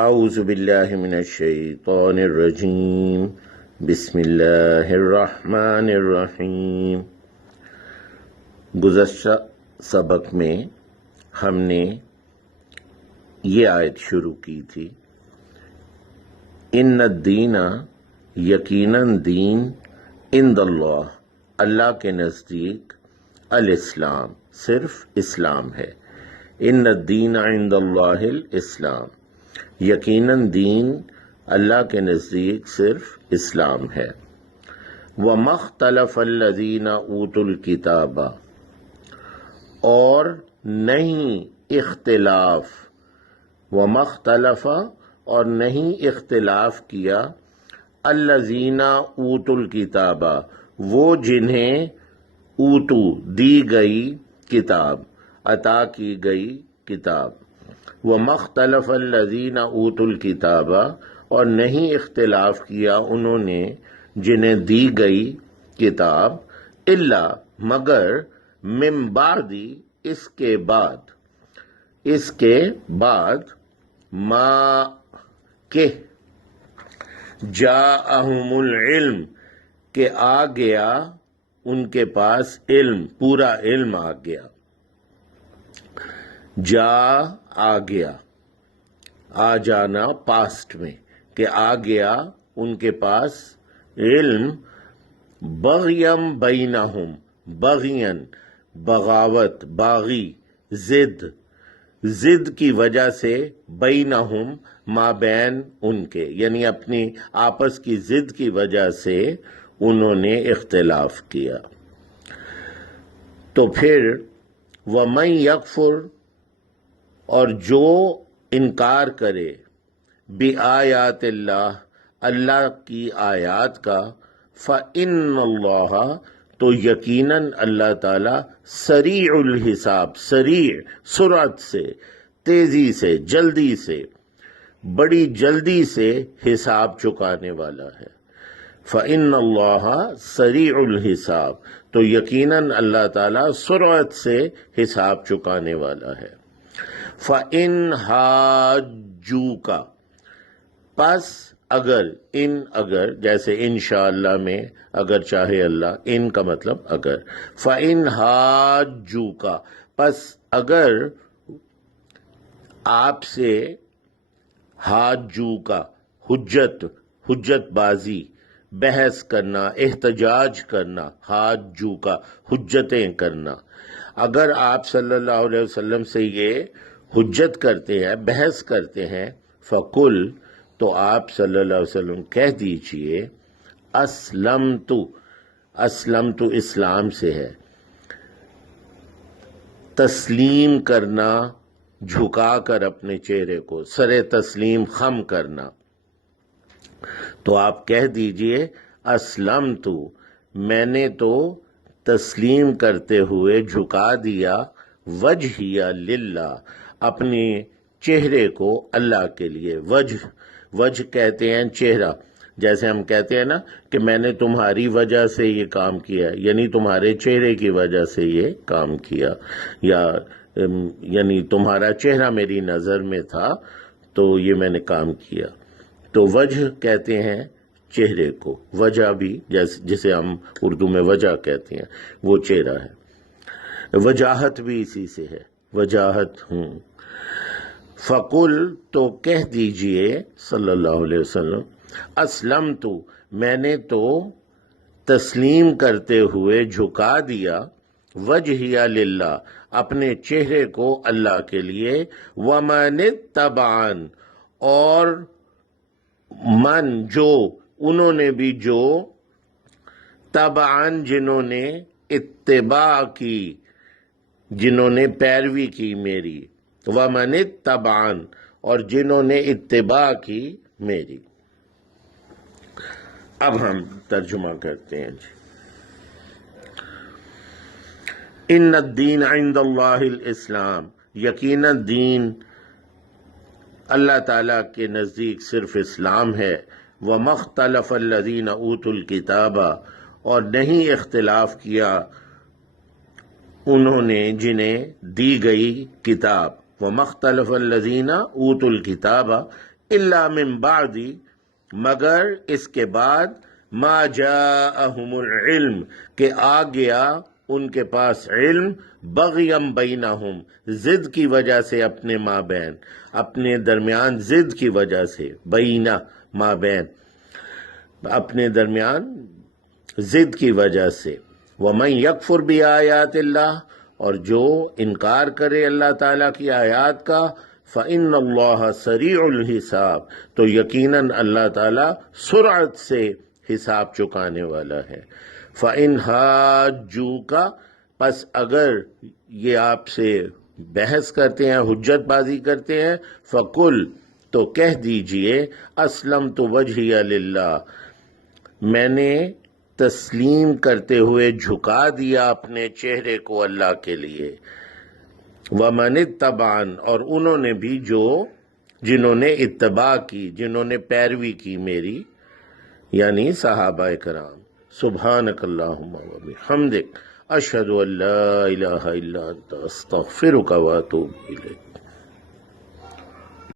اعوذ باللہ من الشیطان الرجیم بسم اللہ الرحمن الرحیم۔ گزشتہ سبق میں ہم نے یہ آیت شروع کی تھی، ان الدین، یقیناً دین، عند اللہ، اللہ کے نزدیک، الاسلام، صرف اسلام ہے۔ ان الدین عند اللہ الاسلام، یقیناً دین اللہ کے نزدیک صرف اسلام ہے۔ وَمَا اخْتَلَفَ الَّذِينَ أُوتُوا الْكِتَابَ، اور نہیں اختلاف، وَمَا اخْتَلَفَ، اور نہیں اختلاف کیا، الَّذِينَ أُوتُوا الْكِتَابَ، وہ جنہیں اوتو دی گئی کتاب، عطا کی گئی کتاب۔ وَمَا اخْتَلَفَ الَّذِينَ أُوتُوا الْكِتَابَ، اور نہیں اختلاف کیا انہوں نے جنہیں دی گئی کتاب، الا، مگر، من بعد، اس کے بعد، ما، کہ، جاءہم العلم، کہ آ گیا ان کے پاس علم، پورا علم آ گیا۔ آ گیا، آ جانا پاسٹ میں، کہ آ گیا ان کے پاس علم، بغیم بینہم، بغین، بغاوت، باغی، ضد کی وجہ سے، بینہم، مابین ان کے، یعنی اپنی آپس کی ضد کی وجہ سے انہوں نے اختلاف کیا۔ تو پھر وَمَن یکفر، اور جو انکار کرے، بِآیاتِ اللہ، اللہ کی آیات کا، فَإِنَّ اللَّهَ، تو یقیناً اللہ تعالی، سریع الحساب، سریع، سرعت سے، تیزی سے، جلدی سے، بڑی جلدی سے حساب چکانے والا ہے۔ فَإِنَّ اللَّهَ سریع الحساب، تو یقیناً اللہ تعالی سرعت سے حساب چکانے والا ہے۔ فَإِنْ حَاجُّوكَ، پس اگر جیسے انشاءاللہ میں اگر چاہے اللہ، ان کا مطلب اگر، فَإِنْ حَاجُّوكَ، پس اگر آپ سے، حاجُّوكَ، حجت بازی، بحث کرنا، احتجاج کرنا، حاجُّوكَ، حجتیں کرنا، اگر آپ صلی اللہ علیہ وسلم سے یہ حجت کرتے ہیں، بحث کرتے ہیں، فَقُلْ، تو آپ صلی اللہ علیہ وسلم کہہ دیجئے، اسلمت اسلام سے ہے، تسلیم کرنا، جھکا کر اپنے چہرے کو، سر تسلیم خم کرنا، تو آپ کہہ دیجئے، اسلمت، میں نے تو تسلیم کرتے ہوئے جھکا دیا، وجہی للہ، اپنے چہرے کو اللہ کے لیے۔ وجہ کہتے ہیں چہرہ، جیسے ہم کہتے ہیں نا کہ میں نے تمہاری وجہ سے یہ کام کیا، یعنی تمہارے چہرے کی وجہ سے یہ کام کیا، یا یعنی تمہارا چہرہ میری نظر میں تھا تو یہ میں نے کام کیا۔ تو وجہ کہتے ہیں چہرے کو، وجہ بھی جسے ہم اردو میں وجہ کہتے ہیں، وہ چہرہ ہے۔ وجاہت بھی اسی سے ہے، وجاہت۔ فَقُلْ، تو کہہ دیجئے صلی اللہ علیہ وسلم، اسلمت، میں نے تو تسلیم کرتے ہوئے جھکا دیا، وجہی للہ، اپنے چہرے کو اللہ کے لیے، وَمَنِ اتَّبَعَنِ، اور من، جو، انہوں نے بھی، جو، تبعاً، جنہوں نے اتباع کی، جنہوں نے پیروی کی میری، وَمَنِ اتَّبَعَنِ، اور جنہوں نے اتباع کی میری۔ اب ہم ترجمہ کرتے ہیں۔ ان الدین عند اللہ الاسلام، یقیناً دین اللہ تعالیٰ کے نزدیک صرف اسلام ہے۔ وَمَا اخْتَلَفَ الَّذِينَ أُوتُوا الْكِتَابَ، اور نہیں اختلاف کیا انہوں نے جنہیں دی گئی کتاب۔ وَمَا اخْتَلَفَ الَّذِينَ أُوتُوا الْكِتَابَ الا من بعد، مگر اس کے بعد ما جاءہم العلم، کہ آ گیا ان کے پاس علم، بغیم بینہم، ضد کی وجہ سے اپنے مابین، اپنے درمیان ضد کی وجہ سے، بینہ مابین، اپنے درمیان ضد کی وجہ سے، وَمَن يَكْفُرْ بِآيَاتِ اللَّهِ، اور جو انکار کرے اللہ تعالیٰ کی آیات کا، فَإِنَّ اللَّهَ سَرِيعُ الْحِسَابِ، تو یقیناً اللہ تعالیٰ سرعت سے حساب چکانے والا ہے۔ فَإِنْ حَاجُّوكَ، پس اگر یہ آپ سے بحث کرتے ہیں، حجت بازی کرتے ہیں، فَقُلْ، تو کہہ دیجئے، أَسْلَمْتُ وَجْهِيَ لِلَّهِ، میں نے تسلیم کرتے ہوئے جھکا دیا اپنے چہرے کو اللہ کے لیے، وَمَنِ اتَّبَعَنِ، اور انہوں نے بھی جو، جنہوں نے اتباع کی، جنہوں نے پیروی کی میری، یعنی صحابہ کرام۔ سبحانک اللہم و بحمدک، اشہد ان لا الہ الا انت، استغفرک و اتوب الیک۔